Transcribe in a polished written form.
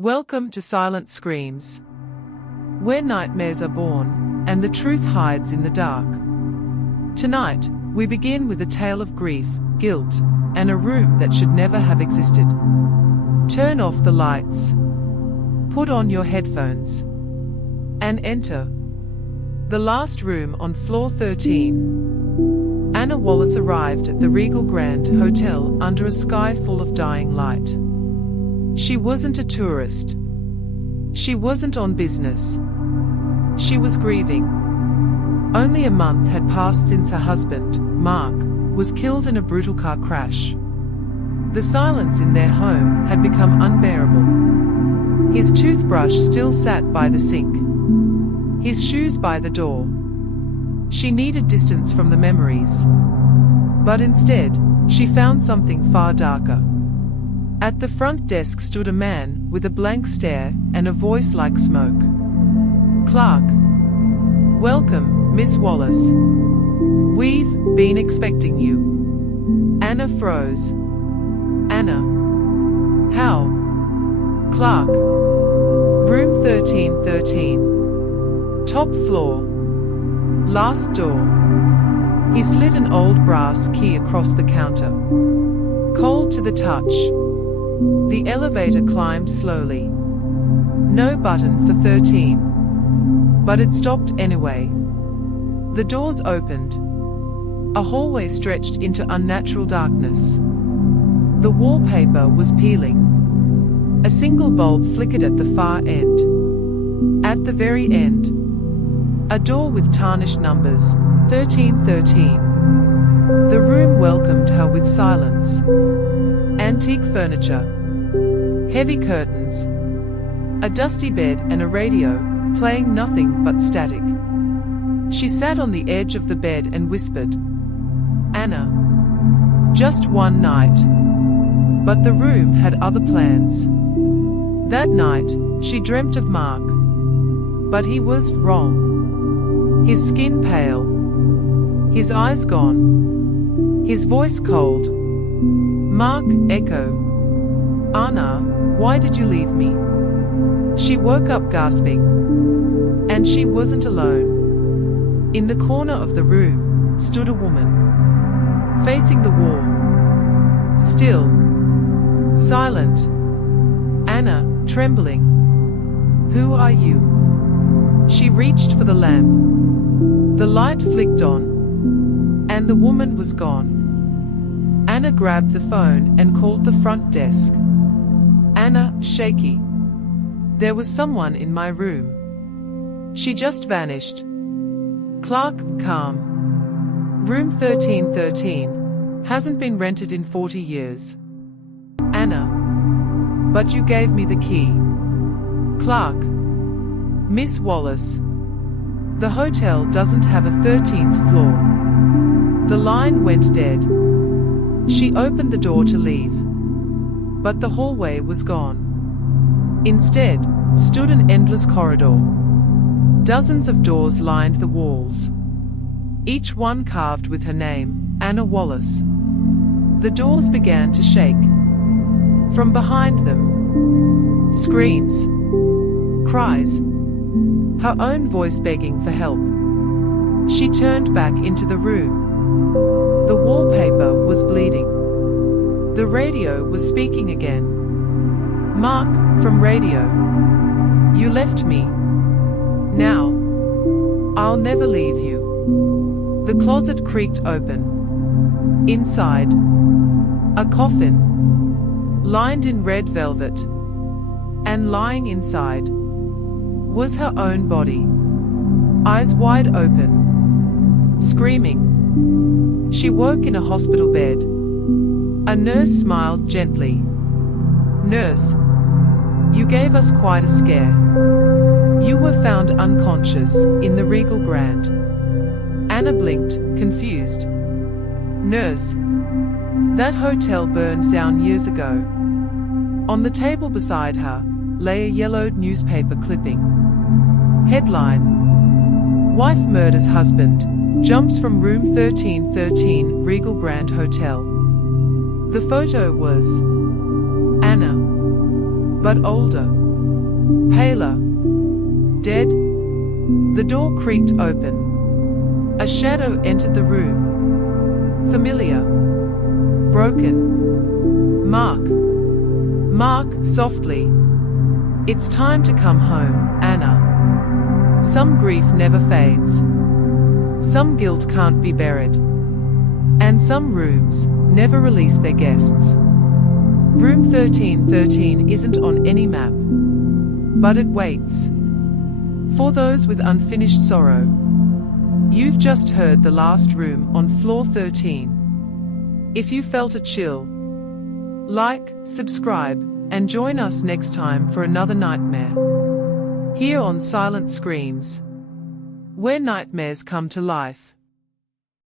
Welcome to Silent Screams, where nightmares are born, and the truth hides in the dark. Tonight, we begin with a tale of grief, guilt, and a room that should never have existed. Turn off the lights, put on your headphones, and enter the last room on floor 13. Anna Wallace arrived at the Regal Grand Hotel under a sky full of dying light. She wasn't a tourist. She wasn't on business. She was grieving. Only a month had passed since her husband, Mark, was killed in a brutal car crash. The silence in their home had become unbearable. His toothbrush still sat by the sink, his shoes by the door. She needed distance from the memories. But instead, she found something far darker. At the front desk stood a man with a blank stare and a voice like smoke. "Clark. Welcome, Miss Wallace. We've been expecting you." Anna froze. "Anna? How?" "Clark. Room 1313. Top floor. Last door." He slid an old brass key across the counter. Cold to the touch. The elevator climbed slowly. No button for 13. But it stopped anyway. The doors opened. A hallway stretched into unnatural darkness. The wallpaper was peeling. A single bulb flickered at the far end. At the very end, a door with tarnished numbers, 1313. The room welcomed her with silence. Antique furniture, heavy curtains, a dusty bed and a radio, playing nothing but static. She sat on the edge of the bed and whispered, "Anna, just one night." But the room had other plans. That night, she dreamt of Mark. But he was wrong. His skin pale, his eyes gone, his voice cold. Mark, echo. "Anna, why did you leave me?" She woke up gasping. And she wasn't alone. In the corner of the room stood a woman, facing the wall. Still. Silent. Anna, trembling. "Who are you?" She reached for the lamp. The light flicked on, and the woman was gone. Anna grabbed the phone and called the front desk. "Anna, shaky. There was someone in my room. She just vanished." "Clark, calm. Room 1313 hasn't been rented in 40 years. "Anna. But you gave me the key." "Clark. Miss Wallace. The hotel doesn't have a 13th floor." The line went dead. She opened the door to leave. But the hallway was gone. Instead, stood an endless corridor. Dozens of doors lined the walls, each one carved with her name, Anna Wallace. The doors began to shake. From behind them, screams, cries, her own voice begging for help. She turned back into the room. The wallpaper was bleeding. The radio was speaking again. "Mark, from radio. You left me. Now. I'll never leave you." The closet creaked open. Inside, a coffin, lined in red velvet. And lying inside was her own body, eyes wide open, screaming. She woke in a hospital bed. A nurse smiled gently. "Nurse, you gave us quite a scare. You were found unconscious in the Regal Grand." Anna blinked, confused. "Nurse, that hotel burned down years ago." On the table beside her lay a yellowed newspaper clipping. Headline: "Wife murders husband, jumps from room 1313 Regal Grand Hotel." The photo was Anna, but older. Paler. Dead. The door creaked open. A shadow entered the room. Familiar. Broken. Mark. Mark, softly. It's time to come home, Anna. Some grief never fades. Some guilt can't be buried. And some rooms never release their guests. Room 1313 isn't on any map, but it waits for those with unfinished sorrow. You've just heard the last room on floor 13. If you felt a chill, like, subscribe, and join us next time for another nightmare. Here on Silent Screams, where nightmares come to life.